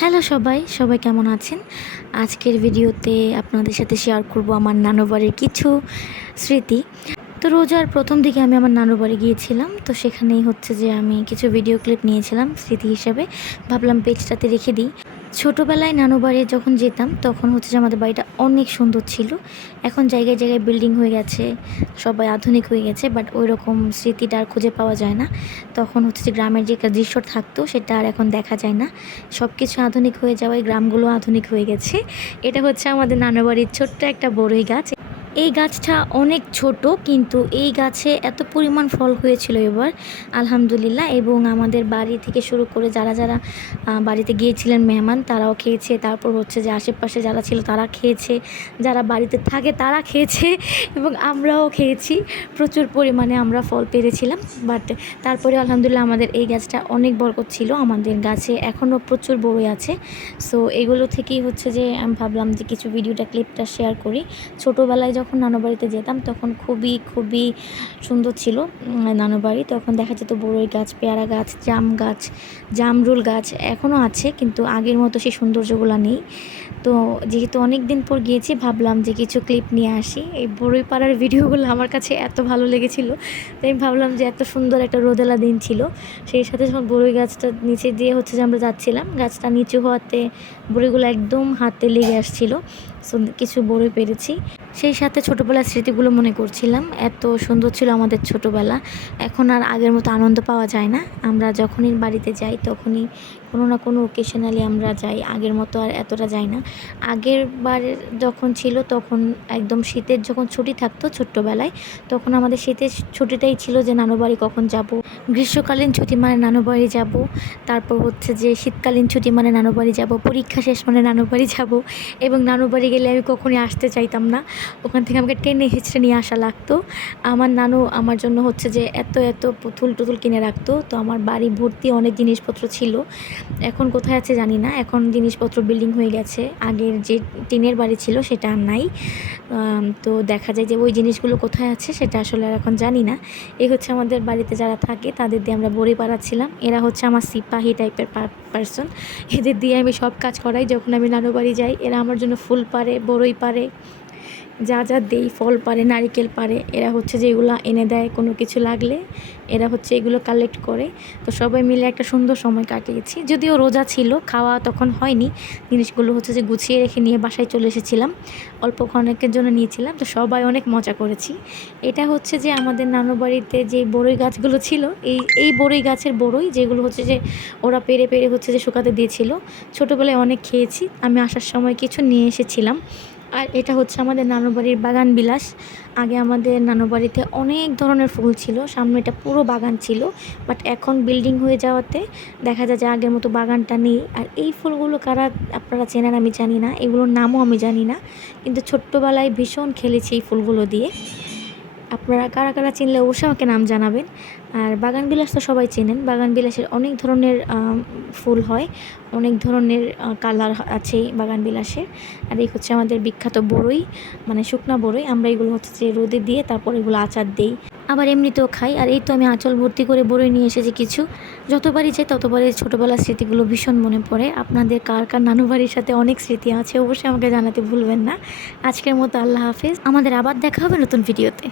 Hello সবাই, সবাই কেমন আছেন? আজকের ভিডিওতে আপনাদের সাথে শেয়ার করব আমার নানুর বাড়ির কিছু স্মৃতি। তো রোজার প্রথম দিকে আমি আমার নানুর বাড়ি গিয়েছিলাম। তো সেখানেই হচ্ছে যে আমি কিছু ভিডিও ক্লিপ নিয়েছিলাম স্মৃতি হিসেবে। ভাবলাম পেজটাতে রেখে দিই। ছোটোবেলায় নানু বাড়ি যখন যেতাম তখন হচ্ছে যে আমাদের বাড়িটা অনেক সুন্দর ছিল। এখন জায়গায় জায়গায় বিল্ডিং হয়ে গেছে, সবাই আধুনিক হয়ে গেছে, বাট ওই রকম স্মৃতিটা আর খুঁজে পাওয়া যায় না। তখন হচ্ছে যে গ্রামের যে একটা দৃশ্য থাকতো সেটা আর এখন দেখা যায় না। সব কিছু আধুনিক হয়ে যাওয়ায় গ্রামগুলো আধুনিক হয়ে গেছে। এটা হচ্ছে আমাদের নানু বাড়ির ছোট্ট একটা বড়ই গাছ। এই গাছটা অনেক ছোট, কিন্তু এই গাছে এত পরিমাণ ফল হয়েছিল এবার, আলহামদুলিল্লাহ। এবং আমাদের বাড়ি থেকে শুরু করে যারা যারা বাড়িতে গিয়েছিলেন মেহমান, তারাও খেয়েছে। তারপর হচ্ছে যে আশেপাশে যারা ছিল তারা খেয়েছে, যারা বাড়িতে থাকে তারা খেয়েছে, এবং আমরাও খেয়েছি। প্রচুর পরিমাণে আমরা ফল পেরেছিলাম। বাট তারপরে আলহামদুলিল্লাহ আমাদের এই গাছটা অনেক বরকত ছিল। আমাদের গাছে এখনও প্রচুর বড়ই আছে। সো এগুলো থেকেই হচ্ছে যে আমি ভাবলাম যে কিছু ক্লিপটা শেয়ার করি। ছোটোবেলায় যখন নানু বাড়িতে যেতাম তখন খুবই খুবই সুন্দর ছিল নানু বাড়ি। তখন দেখা যেত বড়ই গাছ, পেয়ারা গাছ, জাম গাছ, জামরুল গাছ এখনও আছে, কিন্তু আগের মতো সেই সৌন্দর্যগুলো নেই। তো যেহেতু অনেক দিন পর গিয়েছি, ভাবলাম যে কিছু ক্লিপ নিয়ে আসি। এই বড়ই পাড়ার ভিডিওগুলো আমার কাছে এত ভালো লেগেছিল, তাই আমি ভাবলাম যে এত সুন্দর একটা রোদেলা দিন ছিল, সেই সাথে যখন বড়ই গাছটা নিচে দিয়ে হচ্ছে যে আমরা যাচ্ছিলাম, গাছটা নিচু হওয়াতে বড়িগুলো একদম হাতে লেগে আসছিলো। সো কিছু বড়ই পেরেছি। সেই সাথে ছোটোবেলার স্মৃতিগুলো মনে করছিলাম। এত সুন্দর ছিল আমাদের ছোটোবেলা। এখন আর আগের মতো আনন্দ পাওয়া যায় না। আমরা যখনই বাড়িতে যাই তখনই কোনো না কোনো ওকেশনালি আমরা যাই, আগের মতো আর এতটা যাই না। আগের বার যখন ছিল তখন একদম শীতের যখন ছুটি থাকতো ছোট্টবেলায়, তখন আমাদের শীতের ছুটিটাই ছিল যে নানু বাড়ি কখন যাব। গ্রীষ্মকালীন ছুটি মানে নানু বাড়ি যাব, তারপর হচ্ছে যে শীতকালীন ছুটি মানে নানু বাড়ি যাব, পরীক্ষা শেষ মানে নানু বাড়ি যাব। এবং নানু বাড়ি গেলে আমি কখনই আসতে চাইতাম না, ওখান থেকে আমাকে টেনে হিঁচড়ে নিয়ে আসা লাগতো। আমার নানু আমার জন্য হচ্ছে যে এত এত পুতুল টুতুল কিনে রাখতো। তো আমার বাড়ি ভর্তি অনেক জিনিসপত্র ছিল। এখন কোথায় আছে জানি না, এখন জিনিসপত্র বিল্ডিং হয়ে গেছে। আগের যে টিনের বাড়ি ছিল সেটা আর নাই। তো দেখা যায় যে ওই জিনিসগুলো কোথায় আছে সেটা আসলে আর এখন জানি না। এই হচ্ছে আমাদের বাড়িতে যারা থাকে তাদের দিয়ে আমরা বড়ি পাড়াচ্ছিলাম। এরা হচ্ছে আমার সিপাহী টাইপের পার্সন। এদের দিয়ে আমি সব কাজ করাই। যখন আমি নানু বাড়ি যাই এরা আমার জন্য ফুল পাড়ে, বড়ই পাড়ে, যা যা দেই, ফল পারে, নারিকেল পারে। এরা হচ্ছে যে এগুলো এনে দেয় কোনো কিছু লাগলে, এরা হচ্ছে এগুলো কালেক্ট করে। তো সবাই মিলে একটা সুন্দর সময় কাটিয়েছি। যদিও রোজা ছিল, খাওয়া তখন হয়নি। জিনিসগুলো হচ্ছে যে গুছিয়ে রেখে নিয়ে বাসায় চলে এসেছিলাম, অল্প ক্ষণেকের জন্য নিয়েছিলাম। তো সবাই অনেক মজা করেছি। এটা হচ্ছে যে আমাদের নানু বাড়িতে যে বড়ই গাছগুলো ছিল, এই বড়ই গাছের বড়ই যেগুলো হচ্ছে যে ওরা পেরে পেরে হচ্ছে যে শুকাতে দিয়েছিল। ছোটোবেলায় অনেক খেয়েছি। আমি আসার সময় কিছু নিয়ে এসেছিলাম। আর এটা হচ্ছে আমাদের নানু বাড়ির বাগান বিলাস। আগে আমাদের নানু বাড়িতে অনেক ধরনের ফুল ছিল, সামনে এটা পুরো বাগান ছিল। বাট এখন বিল্ডিং হয়ে যাওয়াতে দেখা যায় যে আগের মতো বাগানটা নেই। আর এই ফুলগুলো কারা আপনারা চেনেন আমি জানি না, এগুলোর নামও আমি জানি না, কিন্তু ছোট্টবেলায় ভীষণ খেলেছি এই ফুলগুলো দিয়ে। আপনারা কারা কারা চিনলে অবশ্যই আমাকে নাম জানাবেন। আর বাগান বিলাস তো সবাই চেনেন। বাগান বিলাসের অনেক ধরনের ফুল হয়, অনেক ধরনের কালার আছে বাগান বিলাসের। আর এই হচ্ছে আমাদের বিখ্যাত বড়ই, মানে শুকনা বড়ই। আমরা এগুলো হচ্ছে যে রোদে দিয়ে তারপর এগুলো আচার দিই, আবার এমনিতেও খাই। আর এই তো আমি আঁচল ভর্তি করে বড়ই নিয়ে এসেছি কিছু। যতবারই যাই ততবারই ছোটোবেলার স্মৃতিগুলো ভীষণ মনে পড়ে। আপনাদের কার কার নানু বাড়ির সাথে অনেক স্মৃতি আছে অবশ্যই আমাকে জানাতে ভুলবেন না। আজকের মতো আল্লাহ হাফেজ। আমাদের আবার দেখা হবে নতুন ভিডিওতে।